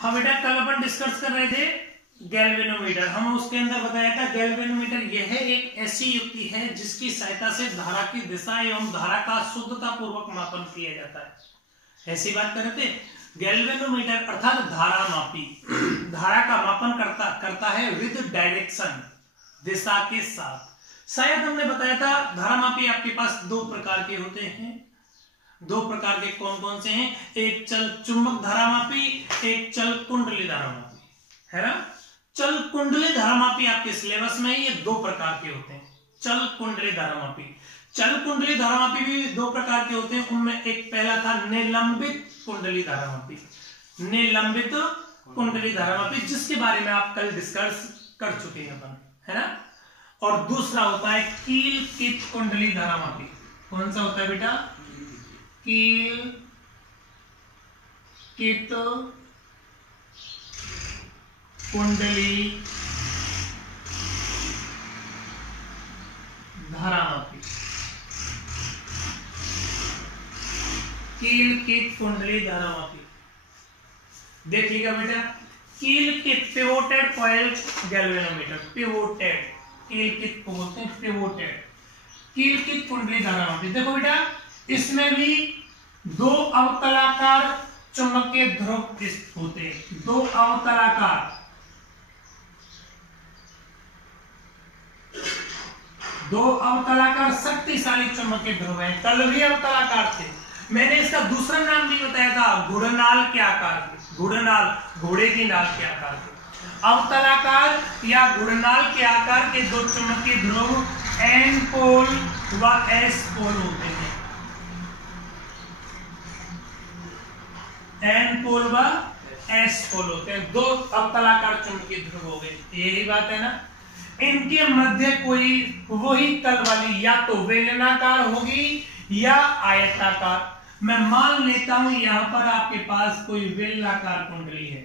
हाँ बेटा, कल अपन डिस्कस कर रहे थे गैल्वेनोमीटर। हम उसके अंदर बताया था गैल्वेनोमीटर यह एक ऐसी युक्ति है जिसकी सहायता से धारा की दिशा एवं धारा का शुद्धता पूर्वक मापन किया जाता है। ऐसी बात कर रहे थे। गैल्वेनोमीटर अर्थात धारा मापी धारा का मापन करता है विद डायरेक्शन, दिशा के साथ। शायद हमने बताया था धारा मापी आपके पास दो प्रकार के होते हैं। दो प्रकार के कौन कौन से हैं? एक चल चुंबक धारा मापी, एक चल कुंडली धारा मापी, है ना। चल कुंडली धारा मापी आपके सिलेबस में ये दो प्रकार के होते हैं। चल कुंडली धारा मापी, चल कुंडली धारा मापी भी दो प्रकार के होते हैं। उनमें एक पहला था निलंबित कुंडली धारा मापी, निलंबित कुंडली धारा मापी, जिसके बारे में आप कल डिस्कस कर चुके हैं अपन, है ना। और दूसरा होता है कील कित कुंडली धारा मापी। कौन सा होता है बेटा? कील कित कुंडली धारा मापी, कील कित कुंडली धारा मापी। देखिएगा बेटा, कील कित पिवोटेड कॉइल गैल्वेनोमीटर, पिवोटेड, कील कित को बोलते हैं पिवोटेड, कील कित कुंडली धारा मापी। देखो बेटा, इसमें भी दो अवतलाकार चुंबकीय ध्रुव होते हैं। दो अवतलाकार, दो अवतलाकार शक्तिशाली चुंबकीय ध्रुव है। कल भी अवतलाकार थे। मैंने इसका दूसरा नाम भी बताया था, घुड़नाल के आकार के, घुड़नाल, घोड़े की नाल के आकार के। अवतलाकार या घुड़नाल के आकार के दो चुंबकीय ध्रुव एन पोल व एस पोल होते हैं। एन पोल व एस पोल होते हैं। दो अवतलाकार चुंबकीय ध्रुव हो गए, यही बात है ना। इनके मध्य कोई वही तल वाली या तो बेलनाकार होगी या आयताकार। मैं मान लेता हूं यहां पर आपके पास कोई बेलनाकार कुंडली है।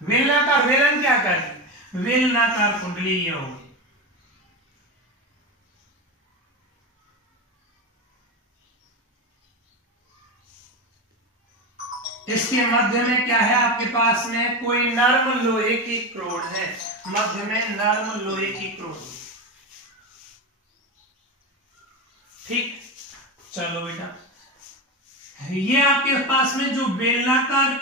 बेलनाकार, बेलन क्या कर, बेलनाकार कुंडली ये होगी। इसके मध्य में क्या है? आपके पास में कोई नर्म लोहे की क्रोड है, मध्य में नर्म लोहे की क्रोड। ठीक, चलो बेटा, ये आपके पास में जो बेलनाकार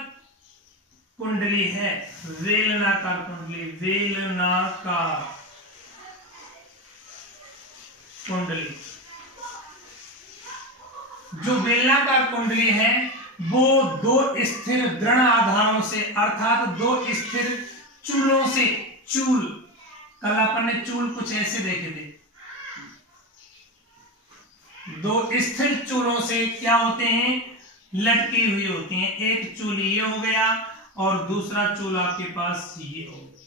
कुंडली है, बेलनाकार कुंडली, बेलनाकार कुंडली, जो बेलनाकार कुंडली है वो दो स्थिर दृढ़ आधारों से अर्थात दो स्थिर चूलों से, चूल, कल अपन ने चूल कुछ ऐसे देखे थे, दो स्थिर चूलों से क्या होते हैं? लटकी हुई होती हैं। एक चूल ये हो गया और दूसरा चूल आपके पास ये हो गया।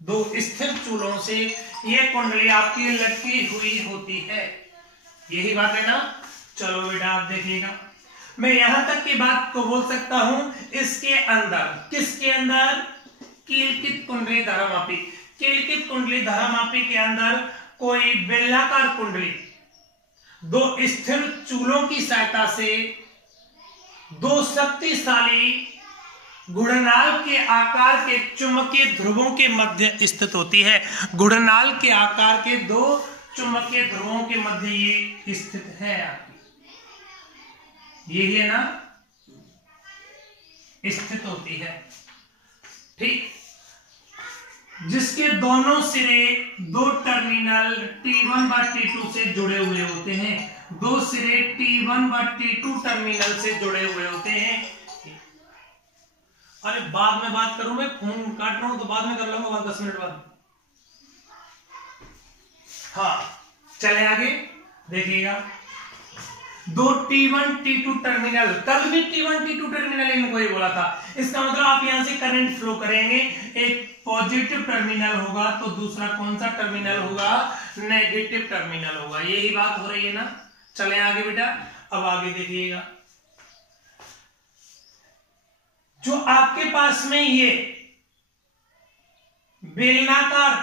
दो स्थिर चूलों से ये कुंडली आपकी लटकी हुई होती है, यही बात है ना। चलो बेटा, आप देखिएगा, मैं यहां तक की बात को बोल सकता हूं। इसके अंदर, किसके अंदर? कीलकित कुंडली धारा मापी, कीलकित कुंडली धारा मापी के अंदर कोई बेलनाकार कुंडली दो स्थिर चूलों की सहायता से दो शक्तिशाली घुड़नाल के आकार के चुंबकीय ध्रुवों के मध्य स्थित होती है। घुड़नाल के आकार के दो चुंबकीय ध्रुवों के मध्य ये स्थित है आपकी, यही है ना, स्थित होती है। ठीक, जिसके दोनों सिरे दो टर्मिनल T1 व T2 से जुड़े हुए होते हैं। दो सिरे T1 व T2 टर्मिनल से जुड़े हुए होते हैं। अरे बाद में बात करूं, मैं फोन काट रहा हूं तो बाद में कर लूंगा, 10 मिनट बाद। हाँ, चले आगे देखिएगा। दो T1 T2 टर्मिनल, कल भी T1 T2 टर्मिनल इनको ही बोला था। इसका मतलब आप यहां से करंट फ्लो करेंगे, एक पॉजिटिव टर्मिनल होगा तो दूसरा कौन सा टर्मिनल होगा? नेगेटिव टर्मिनल होगा। यही बात हो रही है ना। चले आगे बेटा, अब आगे देखिएगा। जो आपके पास में ये बेलनाकार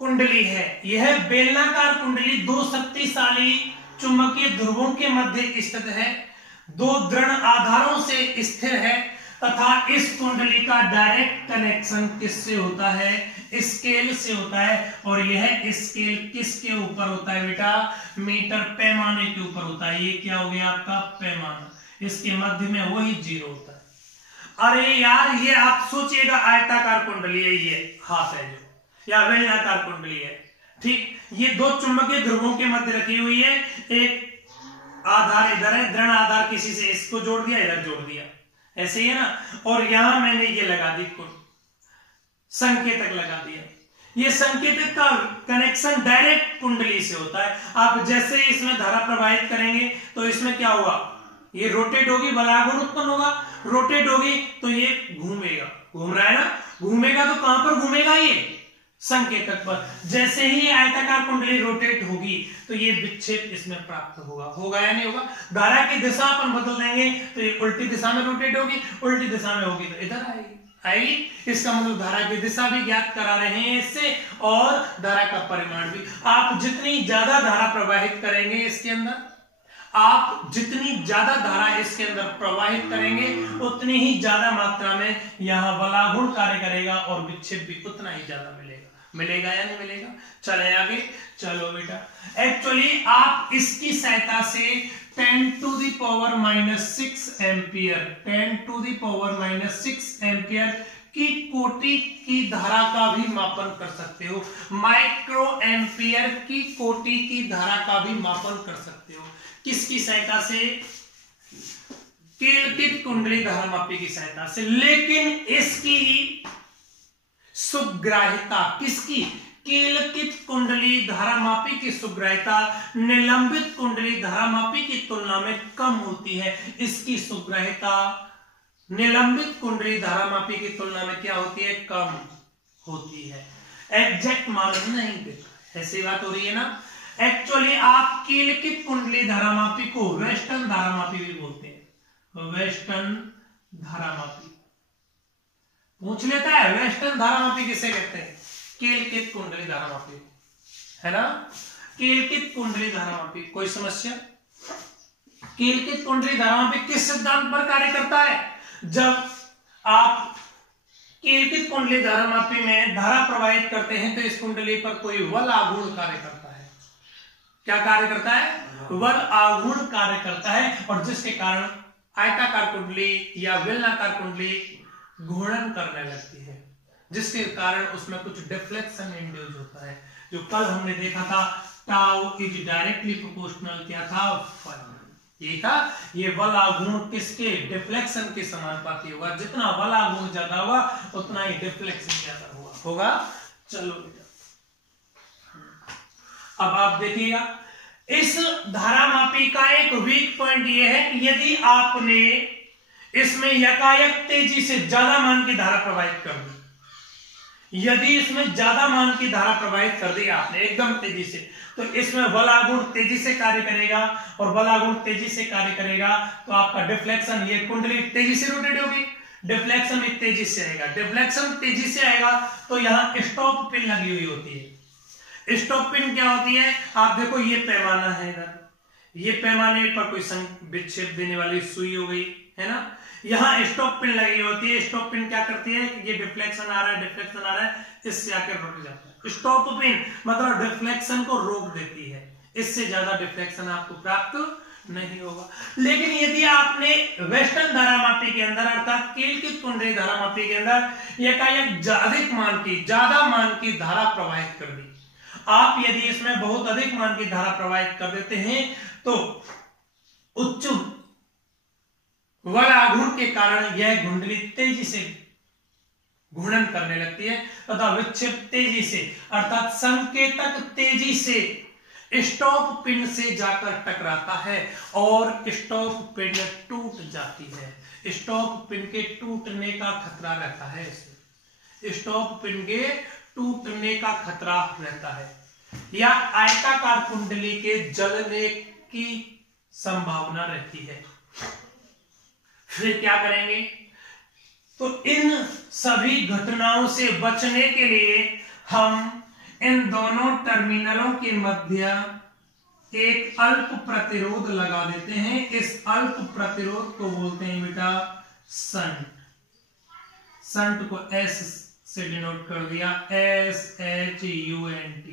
कुंडली है। यह बेलनाकार कुंडली दो शक्तिशाली चुंबकीय ध्रुवों के मध्य स्थित है, दो दृढ़ आधारों से स्थिर है तथा इस कुंडली का डायरेक्ट कनेक्शन किससे होता है? स्केल से होता है। और यह स्केल किसके ऊपर होता है बेटा? मीटर पैमाने के ऊपर होता है। ये क्या हो गया आपका? पैमाना। इसके मध्य में वही जीरो होता है। अरे यार, ये आप सोचिएगा आयताकार कुंडली है, ये हाथ है जो, या बेलनाकार कुंडली है, ठीक। ये दो चुंबकीय ध्रुवों के मध्य रखी हुई है, एक आधार इधर है, दृढ़ आधार किसी से इसको जोड़ दिया, इधर जोड़ दिया, ऐसे ही है ना। और यहां मैंने ये लगा दी, संकेतक लगा दिया। ये संकेतक का कनेक्शन डायरेक्ट कुंडली से होता है। आप जैसे ही इसमें धारा प्रवाहित करेंगे तो इसमें क्या होगा? ये रोटेट होगी, बलागुण उत्पन्न होगा। रोटेट होगी तो ये घूमेगा, घूम रहा है ना, घूमेगा तो कहां पर घूमेगा? ये संकेतक पर। जैसे ही आयताकार कुंडली रोटेट होगी तो ये विक्षेप इसमें प्राप्त होगा। होगा या नहीं होगा? धारा की दिशा अपन बदल देंगे तो ये उल्टी दिशा में रोटेट होगी, उल्टी दिशा में होगी तो इधर आएगी। इसका मतलब धारा की दिशा भी ज्ञात करा रहे हैं इससे, और धारा का परिमाण भी। आप जितनी ज्यादा धारा प्रवाहित करेंगे इसके अंदर, आप जितनी ज्यादा धारा इसके अंदर प्रवाहित करेंगे उतनी ही ज्यादा मात्रा में यहां बलागुण कार्य करेगा और विक्षेप भी उतना ही ज्यादा मिलेगा। मिलेगा या नहीं मिलेगा? चले आगे, चलो बेटा। एक्चुअली आप इसकी सहायता से 10⁻⁻6 एम्पियर, 10⁻⁻6 एम्पियर की कोटि की धारा का भी मापन कर सकते हो। माइक्रो एम्पियर की कोटि की धारा का भी मापन कर सकते हो। किसकी सहायता से? कीलकित कुंडली धारामापी की सहायता से। लेकिन इसकी सुग्राह्यता, किसकी? कीलकित कुंडली धारामापी की सुग्राह्यता निलंबित कुंडली धारामापी की तुलना में कम होती है। इसकी सुग्राह्यता निलंबित कुंडली धारामापी की तुलना में क्या होती है? कम होती है। एग्जैक्ट मान नहीं देता, ऐसी बात हो रही है ना। एक्चुअली आप कीलकित कुंडली धारामापी को वेस्टर्न धारामापी भी बोलते हैं। वेस्टर्न धारामापी पूछ लेता है, वेस्टर्न धारामापी किसे कहते हैं? कीलकित कुंडली धारामापी, है ना। कीलकित कुंडली धारामापी, कोई समस्या? कीलकित कुंडली धारामापी किस सिद्धांत पर कार्य करता है? जब आप कीलकित कुंडली धारामापी में धारा प्रवाहित करते हैं तो इस कुंडली पर कोई बल आघूर्ण कार्य करता है। क्या कार्य करता है? बल आघूर्ण कार्य करता है, और जिसके कारण आयताकार कुंडली या बेलनाकार कुंडली घूर्णन करने लगती है, जिसके कारण उसमें कुछ डिफ्लेक्शन इंड्यूस होता है। जो कल हमने देखा था, टाउ इज डायरेक्टली प्रोपोर्शनल, क्या था? ये था। ये बल आघूर्ण किसके? डिफ्लेक्शन के समानुपाती होगा। जितना बल आघूर्ण ज्यादा होगा उतना ही डिफ्लेक्शन ज्यादा होगा। चलो बेटा, अब आप देखिएगा, इस धारामापी का एक वीक पॉइंट ये है कि यदि आपने इसमें यकायक तेजी से ज्यादा मान की धारा प्रवाहित कर दी, यदि इसमें ज्यादा मान की धारा प्रवाहित कर दी आपने एकदम तेजी से, तो इसमें बलागुण तेजी से कार्य करेगा, और बलागुण तेजी से कार्य करेगा तो आपका डिफ्लेक्शन, ये कुंडली तेजी से रोटेट होगी, डिफ्लेक्शन भी तेजी से आएगा। डिफ्लेक्शन तेजी से आएगा तो यहां स्टॉप पिन लगी हुई होती है। स्टॉप पिन क्या होती है? आप देखो, ये पैमाना है इधर, ये पैमाने पर कोई विक्षेप देने वाली सुई हो गई, है ना। यहां स्टॉप पिन लगी होती है। स्टॉप पिन क्या करती है कि ये डिफ्लेक्शन आ रहा है, डिफ्लेक्शन आ रहा है, इससे आकर रुक जाता है। स्टॉप पिन मतलब डिफ्लेक्शन को रोक देती है, इससे ज्यादा डिफ्लेक्शन आपको प्राप्त नहीं होगा। लेकिन यदि आपने वेस्टर्न धारामापी के अंदर अर्थात कीलकित कुंडली धारामापी के अंदर एकाएक ज्यादा मान की धारा प्रवाहित कर दी, आप यदि इसमें बहुत अधिक मान की धारा प्रवाहित कर देते हैं तो उच्च बल आघूर्ण के कारण यह कुंडली तेजी से घूर्णन करने लगती है तथा विक्षेप तेजी से अर्थात संकेतक तेजी से स्टॉप पिन से जाकर टकराता है और स्टॉप पिन टूट जाती है। स्टॉप पिन के टूटने का खतरा रहता है, स्टॉप पिन के टूटने का खतरा रहता है, या आयताकार कुंडली के जलने की संभावना रहती है। फिर क्या करेंगे? तो इन सभी घटनाओं से बचने के लिए हम इन दोनों टर्मिनलों के मध्य एक अल्प प्रतिरोध लगा देते हैं। इस अल्प प्रतिरोध को बोलते हैं बेटा शंट। शंट को एस से डिनोट कर दिया, SHUNT।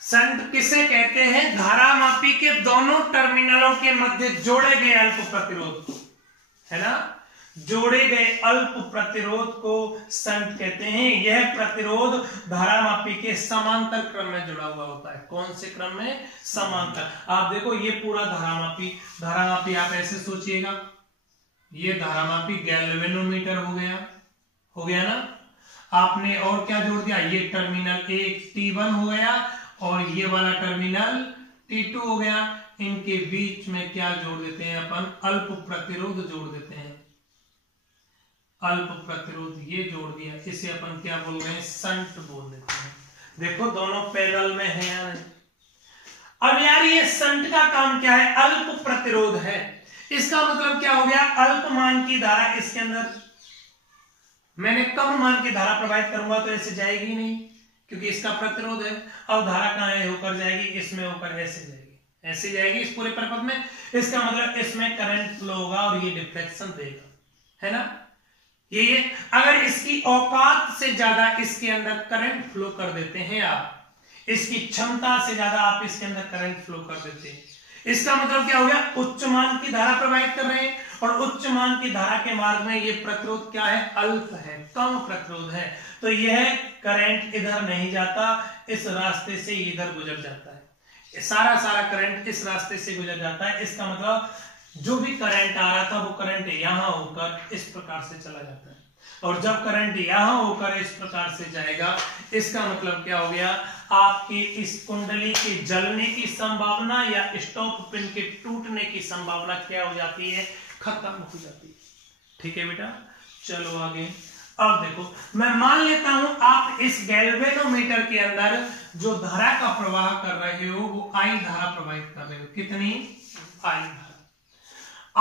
शंट किसे कहते हैं? धारामापी के दोनों टर्मिनलों के मध्य जोड़े गए अल्प प्रतिरोध को, है ना, जोड़े गए अल्प प्रतिरोध को शंट कहते हैं। यह प्रतिरोध धारामापी के समांतर क्रम में जुड़ा हुआ होता है। कौन से क्रम में? समांतर। आप देखो ये पूरा धारामापी आप ऐसे सोचिएगा, ये धारामापी गैल्वेनोमीटर हो गया ना। आपने और क्या जोड़ दिया? ये टर्मिनल एक T1 हो गया और ये वाला टर्मिनल T2 हो गया। इनके बीच में क्या जोड़ देते हैं अपन? अल्प प्रतिरोध जोड़ देते हैं। अल्प प्रतिरोध ये जोड़ दिया, इसे अपन क्या बोल रहे हैं? शंट बोल देते हैं। देखो दोनों पैरेलल में है या नहीं। अब यार ये शंट का काम क्या है? अल्प प्रतिरोध है। इसका मतलब क्या हो गया? अल्प मान की धारा इसके अंदर, मैंने कम मान की धारा प्रवाहित करूंगा तो ऐसे जाएगी नहीं, क्योंकि इसका प्रतिरोध है। अब धारा कहां है? होकर जाएगी, इसमें होकर ऐसे जाएगी इस पूरे परिपथ में। इसका मतलब इसमें करंट फ्लो होगा और ये डिफ्लेक्शन देगा, है ना। ये अगर इसकी औकात से ज्यादा इसके अंदर करंट फ्लो कर देते हैं आप, इसकी क्षमता से ज्यादा आप इसके अंदर करंट फ्लो कर देते हैं, इसका मतलब क्या हो गया? उच्च मान की धारा प्रवाहित कर रहे हैं और उच्च मान की धारा के मार्ग में ये प्रतिरोध क्या है? अल्प है, कम प्रतिरोध है। तो यह करंट इधर नहीं जाता, इस रास्ते से इधर गुजर जाता है। सारा करंट इस रास्ते से गुजर जाता है। इसका मतलब जो भी करंट आ रहा था वो करंट यहां होकर इस प्रकार से चला जाता है, और जब करंट यहां होकर इस प्रकार से जाएगा, इसका मतलब क्या हो गया? आपकी इस कुंडली के जलने की संभावना या स्टॉप पिन के टूटने की संभावना क्या हो जाती है? खत्म हो जाती है। ठीक है बेटा, चलो आगे। अब देखो, मैं मान लेता हूं आप इस गैल्वेनोमीटर के अंदर जो धारा का प्रवाह कर रहे हो वो I धारा प्रवाहित कर रहे हो। कितनी? I धारा।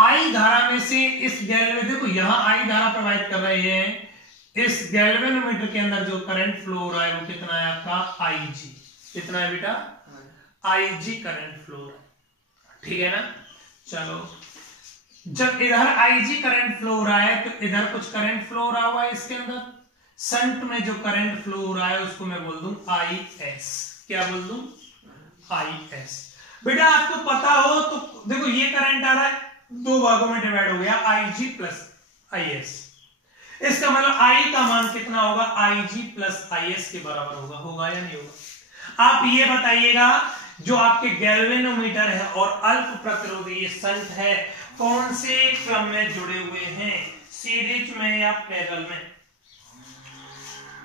I धारा में से इस देखो यहां I धारा प्रवाहित कर रहे हैं। इस गैल्वेनोमीटर के अंदर जो करंट फ्लो हो रहा है वो कितना है आपका? IG। कितना है बेटा? IG करंट फ्लो हो रहा है। ठीक है ना। चलो, जब इधर IG करंट फ्लो हो रहा है तो इधर कुछ करंट फ्लो हो रहा हुआ है इसके अंदर। शंट में जो करंट फ्लो हो रहा है उसको मैं बोल दूं IS। क्या बोल दूं? IS। बेटा आपको पता हो तो देखो ये करंट आ रहा है, दो भागों में डिवाइड हो गया, IG प्लस IS। इसका मतलब I का मान कितना होगा? IG प्लस IS के बराबर होगा या नहीं होगा? आप ये बताइएगा, जो आपके गैल्वेनोमीटर है और अल्प प्रतिरोध ये शंट है, कौन से क्रम में जुड़े हुए हैं? सीरीज में या पैरेलल में?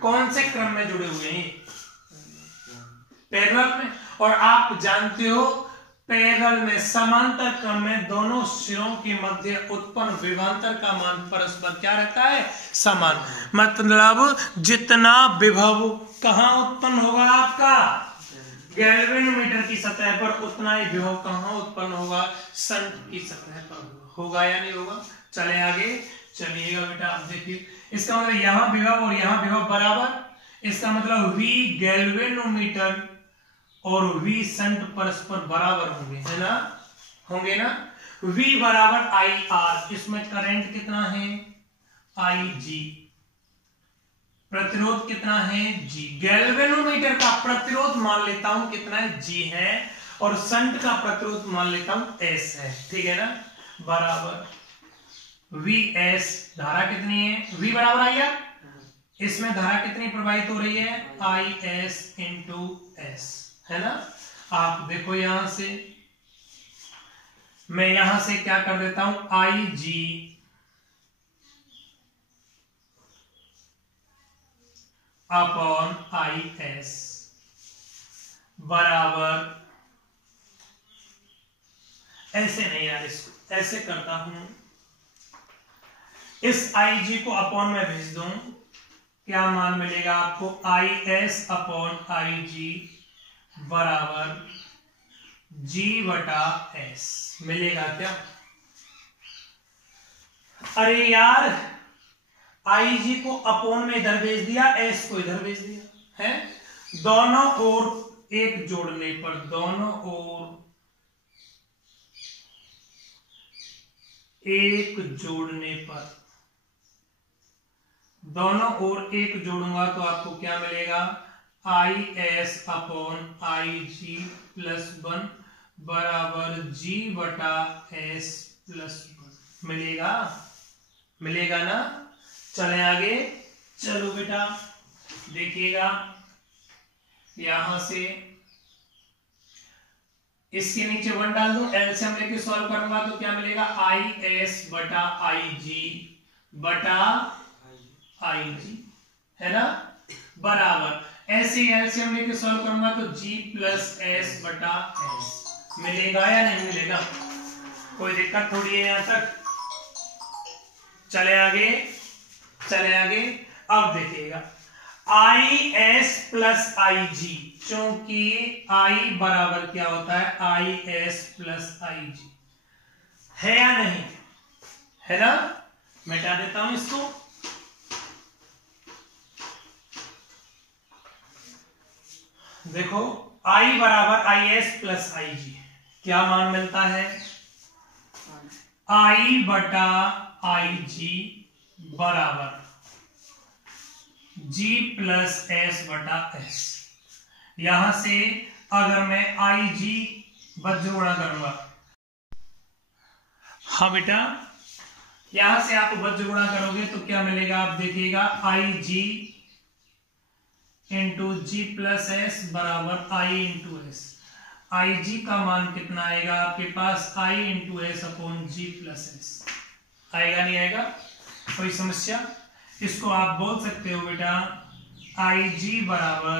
कौन से क्रम में जुड़े हुए हैं? पैरेलल में। और आप जानते हो पैरेलल में समांतर क्रम में दोनों सिरों के मध्य उत्पन्न विभवांतर का मान परस्पर क्या रहता है? समान। मतलब जितना विभव कहां उत्पन्न होगा आपका गैल्वेनोमीटर की सतह पर, उतना ही विभव कहां उत्पन्न होगा? शंट की सतह पर होगा या नहीं होगा? चले आगे चलिएगा बेटा। आप देखिए, इसका मतलब यहां विभव और यहां विभव बराबर। इसका मतलब V गैल्वेनोमीटर और V शंट परस्पर बराबर होंगे, है ना? होंगे ना। V बराबर IR। इसमें करंट कितना है? IG। प्रतिरोध कितना है? G। गैल्वेनोमीटर का प्रतिरोध मान लेता हूं कितना है? G है। और शंट का प्रतिरोध मान लेता हूं S है। ठीक है ना। बराबर VS। धारा कितनी है? V बराबर IR। इसमें धारा कितनी प्रवाहित हो रही है? IS इंटू S, है ना। आप देखो यहां से, मैं यहां से क्या कर देता हूं? IG अपॉन IS बराबर, ऐसे नहीं यार, इसको ऐसे करता हूं, इस IG को अपॉन में भेज दूं, क्या मान मिलेगा आपको? IS अपॉन IG बराबर G बटा S मिलेगा क्या? अरे यार, IG को अपॉन में इधर भेज दिया, S को इधर भेज दिया है। दोनों ओर एक जोड़ने पर, दोनों ओर एक जोड़ने पर, दोनों ओर एक जोड़ूंगा तो आपको क्या मिलेगा, IS अपॉन IG प्लस 1 बराबर G बटा S प्लस 1 मिलेगा, मिलेगा ना। चले आगे, चलो बेटा देखिएगा, यहां से इसके नीचे 1 डाल दूं, एलसीएम लेके सॉल्व करूंगा तो क्या मिलेगा, IS बटा IG बटा IG है ना, बराबर ऐसे एलसीएम लेके सॉल्व करूंगा तो G प्लस S बटा S मिलेगा या नहीं मिलेगा, कोई दिक्कत थोड़ी है यहां तक। चले आगे, चले आगे, अब देखिएगा IS प्लस IG, क्योंकि I बराबर क्या होता है, IS प्लस IG है या नहीं, है ना। मिटा देता हूं इसको, देखो I बराबर IS प्लस IG, क्या मान मिलता है, I बटा IG बराबर G प्लस S बटा S। यहां से अगर मैं IG बज्र गुणा करूंगा, हाँ बेटा, यहां से आप बज्र गुणा करोगे तो क्या मिलेगा, आप देखिएगा IG into G plus S बराबर I इंटू S। IG का मान कितना आएगा आपके पास, I into S upon G plus S आएगा, नहीं आएगा, कोई समस्या। इसको आप बोल सकते हो बेटा IG बराबर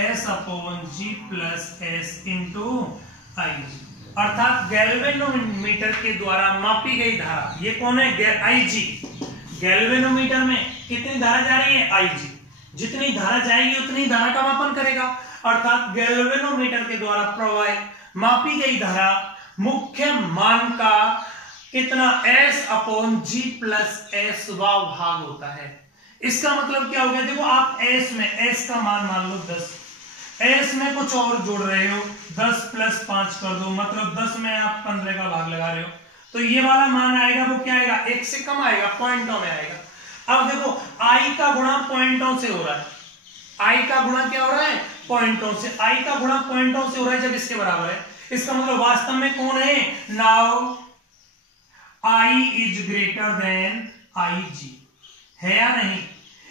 S upon G plus S into IG, अर्थात गैल्वेनोमीटर के द्वारा मापी गई धारा, ये कौन है, IG। गैल्वेनोमीटर में कितनी धारा जा रही है, IG, जितनी धारा जाएगी उतनी धारा का मापन करेगा, अर्थात गैल्वेनोमीटर के द्वारा प्रवाहित मापी गई धारा मुख्य मान का कितना, S upon G plus S भाग होता है। इसका मतलब क्या हो गया, देखो आप S में S का मान लो 10, S में कुछ और जोड़ रहे हो, 10 प्लस 5 कर दो, मतलब 10 में आप 15 का भाग लगा रहे हो, तो ये वाला मान आएगा वो क्या आएगा, 1 से कम आएगा, पॉइंटों में आएगा। अब देखो I का गुणा पॉइंटों से हो रहा है, I का गुणा क्या हो रहा है, पॉइंटों से, I का गुणा पॉइंटों से हो रहा है जब इसके बराबर है, इसका मतलब वास्तव में कौन है, now I is greater than IG है या नहीं।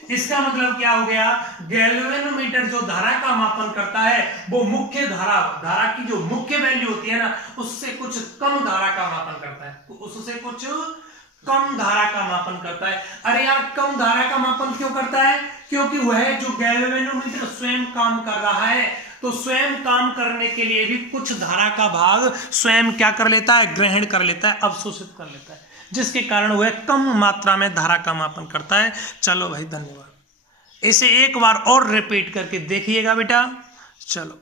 इसका मतलब क्या हो गया, गैल्वेनोमीटर जो धारा का मापन करता है वो मुख्य धारा की जो मुख्य वैल्यू होती है ना, उससे कुछ कम धारा का मापन करता है, तो उससे कुछ कम धारा का मापन करता है। अरे यार कम धारा का मापन क्यों करता है, क्योंकि वह जो गैल्वेनोमीटर स्वयं काम कर रहा है, तो स्वयं काम करने के लिए भी कुछ धारा का भाग स्वयं क्या कर लेता है, ग्रहण कर लेता है, अवशोषित कर लेता है, जिसके कारण वह कम मात्रा में धारा का मापन करता है। चलो भाई धन्यवाद, इसे एक बार और रिपीट करके देखिएगा बेटा, चलो।